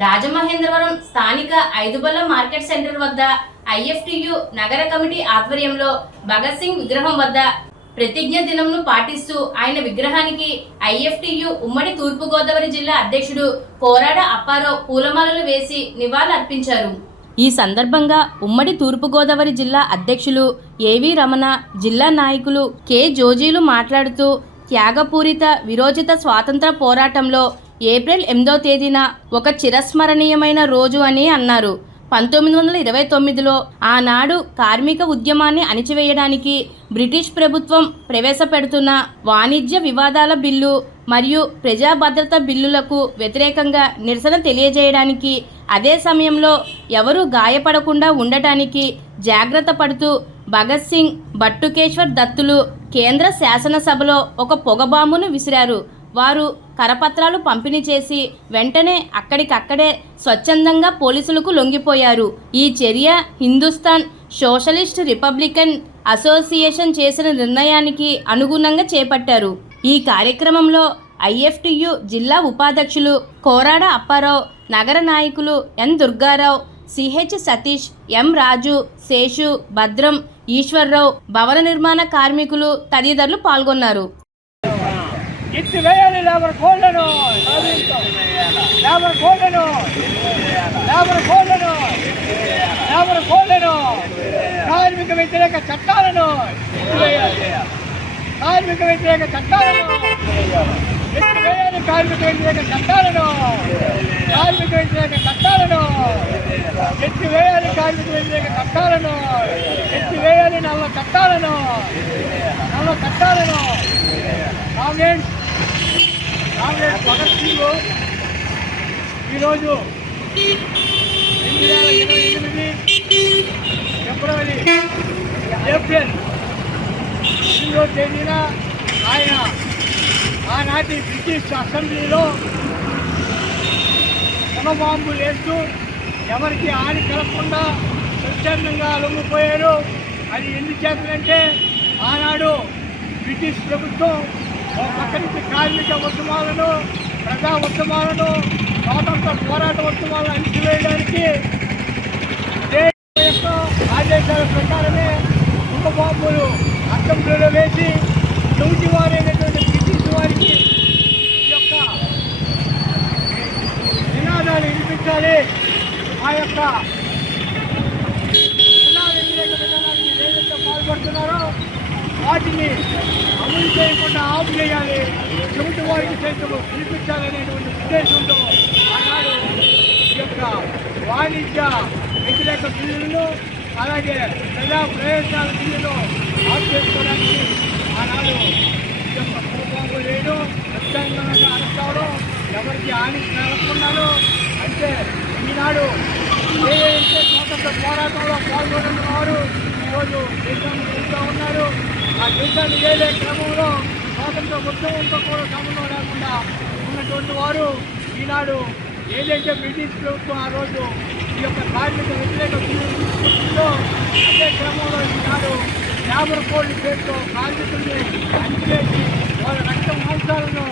రాజమహేంద్రవరం స్థానిక ఐదుబల్ల market centre వద్ద IFTU నగర కమిటీ ఆధ్వర్యంలో భగత్ సింగ్ విగ్రహం వద్ద ప్రతిజ్ఞ దినంను పాటిస్తూ ఆయన విగ్రహానికి ఐఎఫ్టియు ఉమ్మడి తూర్పుగోదావరి జిల్లా అధ్యక్షుడు కోరాడ అప్పారావు పూలమాలలు వేసి నివాళులర్పించారు. ఈ సందర్భంగా ఉమ్మడి తూర్పుగోదావరి జిల్లా అధ్యక్షులు ఏవి రమణ, జిల్లా నాయకులు కె జోజీలు మాట్లాడుతూ త్యాగపూరిత విరోచిత స్వాతంత్ర పోరాటంలో ఏప్రిల్ 8వ తేదీన ఒక చిరస్మరణీయమైన రోజు అని అన్నారు. 1929లో ఆనాడు కార్మిక ఉద్యమాన్ని అణిచివేయడానికి బ్రిటిష్ ప్రభుత్వం ప్రవేశపెడుతున్న వాణిజ్య వివాదాల బిల్లు మరియు ప్రజా భద్రత బిల్లులకు వ్యతిరేకంగా నిరసన తెలియజేయడానికి, అదే సమయంలో ఎవరూ గాయపడకుండా ఉండటానికి జాగ్రత్త పడుతూ భగత్ సింగ్, బట్టుకేశ్వర్ దత్తులు కేంద్ర శాసనసభలో ఒక పొగబాంబును విసిరారు. వారు కరపత్రాలు పంపిణీ చేసి వెంటనే అక్కడికక్కడే స్వచ్ఛందంగా పోలీసులకు లొంగిపోయారు. ఈ చర్య హిందుస్థాన్ సోషలిస్ట్ రిపబ్లికన్ అసోసియేషన్ చేసిన నిర్ణయానికి అనుగుణంగా చేపట్టారు. ఈ కార్యక్రమంలో ఐఎఫ్టియు జిల్లా ఉపాధ్యక్షులు కోరాడ అప్పారావు, నగర నాయకులు ఎన్ దుర్గారావు, సిహెచ్ సతీష్, ఎం రాజు, శేషు, భద్రం, ఈశ్వర్రావు, భవన నిర్మాణ కార్మికులు తదితరులు పాల్గొన్నారు. ఎత్తివేయాలి లేబర్ కోడ్లను, లేబర్ కోడ్లను, లేబర్ కోడ్లను, లేబర్ కోడ్లను, కార్మిక వ్యతిరేక చట్టాలను ఎత్తివేయాలి, కార్మిక వ్యతిరేక చట్టాలను ఎత్తివేయాలి, కార్మిక వ్యతిరేక చట్టాలను, కార్మిక వ్యతిరేక చట్టాలను ఎత్తివేయాలి, కార్మిక వ్యతిరేక చట్టాలను ఎత్తివేయాలి, నల్ల చట్టాలను, నల్ల చట్టాలను. కాంగ్రెస్ భగత్ సింగ్ ఈరోజు 2028 ఫిబ్రవరి ఏప్రిల్ 8వ తేదీన ఆయన ఆనాటి బ్రిటిష్ అసెంబ్లీలో పొగబాంబులు వేస్తూ ఎవరికి హాని కలగకుండా స్వచ్ఛందంగా లొంగిపోయారు. అది ఎందుచేతంటే ఆనాడు బ్రిటిష్ ప్రభుత్వం ఒక పక్క నుంచి కార్మిక ఉద్యమాలను, ప్రజా ఉద్యమాలను, స్వాతంత్ర పోరాట ఉద్యమాలను అణిచివేయడానికి యొక్క ఆదేశాల ప్రకారమే పొగబాంబులు అసెంబ్లీలో వేసి తొమ్మిది వారైనటువంటి బ్రిటిష్ వారికి ఈ యొక్క నినాదాలు వినిపించాలి. ఆ యొక్క వ్యతిరేక విధానానికి ఏదైతే పాల్పడుతున్నారో వాటిని అమలు చేయకుండా ఆపు చేయాలి, చెబుతూ వారికి సైతం పిలిపించాలనేటువంటి ఉద్దేశంతో ఆనాడు ఈ యొక్క వాణిజ్య వ్యతిరేక బిల్లులను, అలాగే ప్రజా ప్రయోజనాల బిల్లును ఆపు చేసుకోవడానికి ఆనాడు ఈ యొక్క పొగబాంబు వేయడం, ప్రత్యేకంగా అరెస్టావడం, ఎవరికి హాని కలగకుండాను. అంటే ఈనాడు ఏదైతే స్వాతంత్ర పోరాటంలో పాల్గొన్న వారు ఈరోజు దేశాన్ని వెళ్తూ ఉన్నారు. ఆ దేశాన్ని ఏదే క్రమంలో స్వాతంత్ర ఉద్యమంతో కూడా సంబంధం లేకుండా ఉన్నటువంటి వారు ఈనాడు ఏదైతే బ్రిటిష్ ప్రభుత్వం ఆ రోజు ఈ యొక్క కార్మిక వ్యతిరేక బిల్లులు తీసుకుంటుందో అదే క్రమంలో ఈనాడు లేబర్ కోడ్ పేరుతో కార్మికుల్ని అణిచివేసి వాళ్ళ రక్త మాంసాలను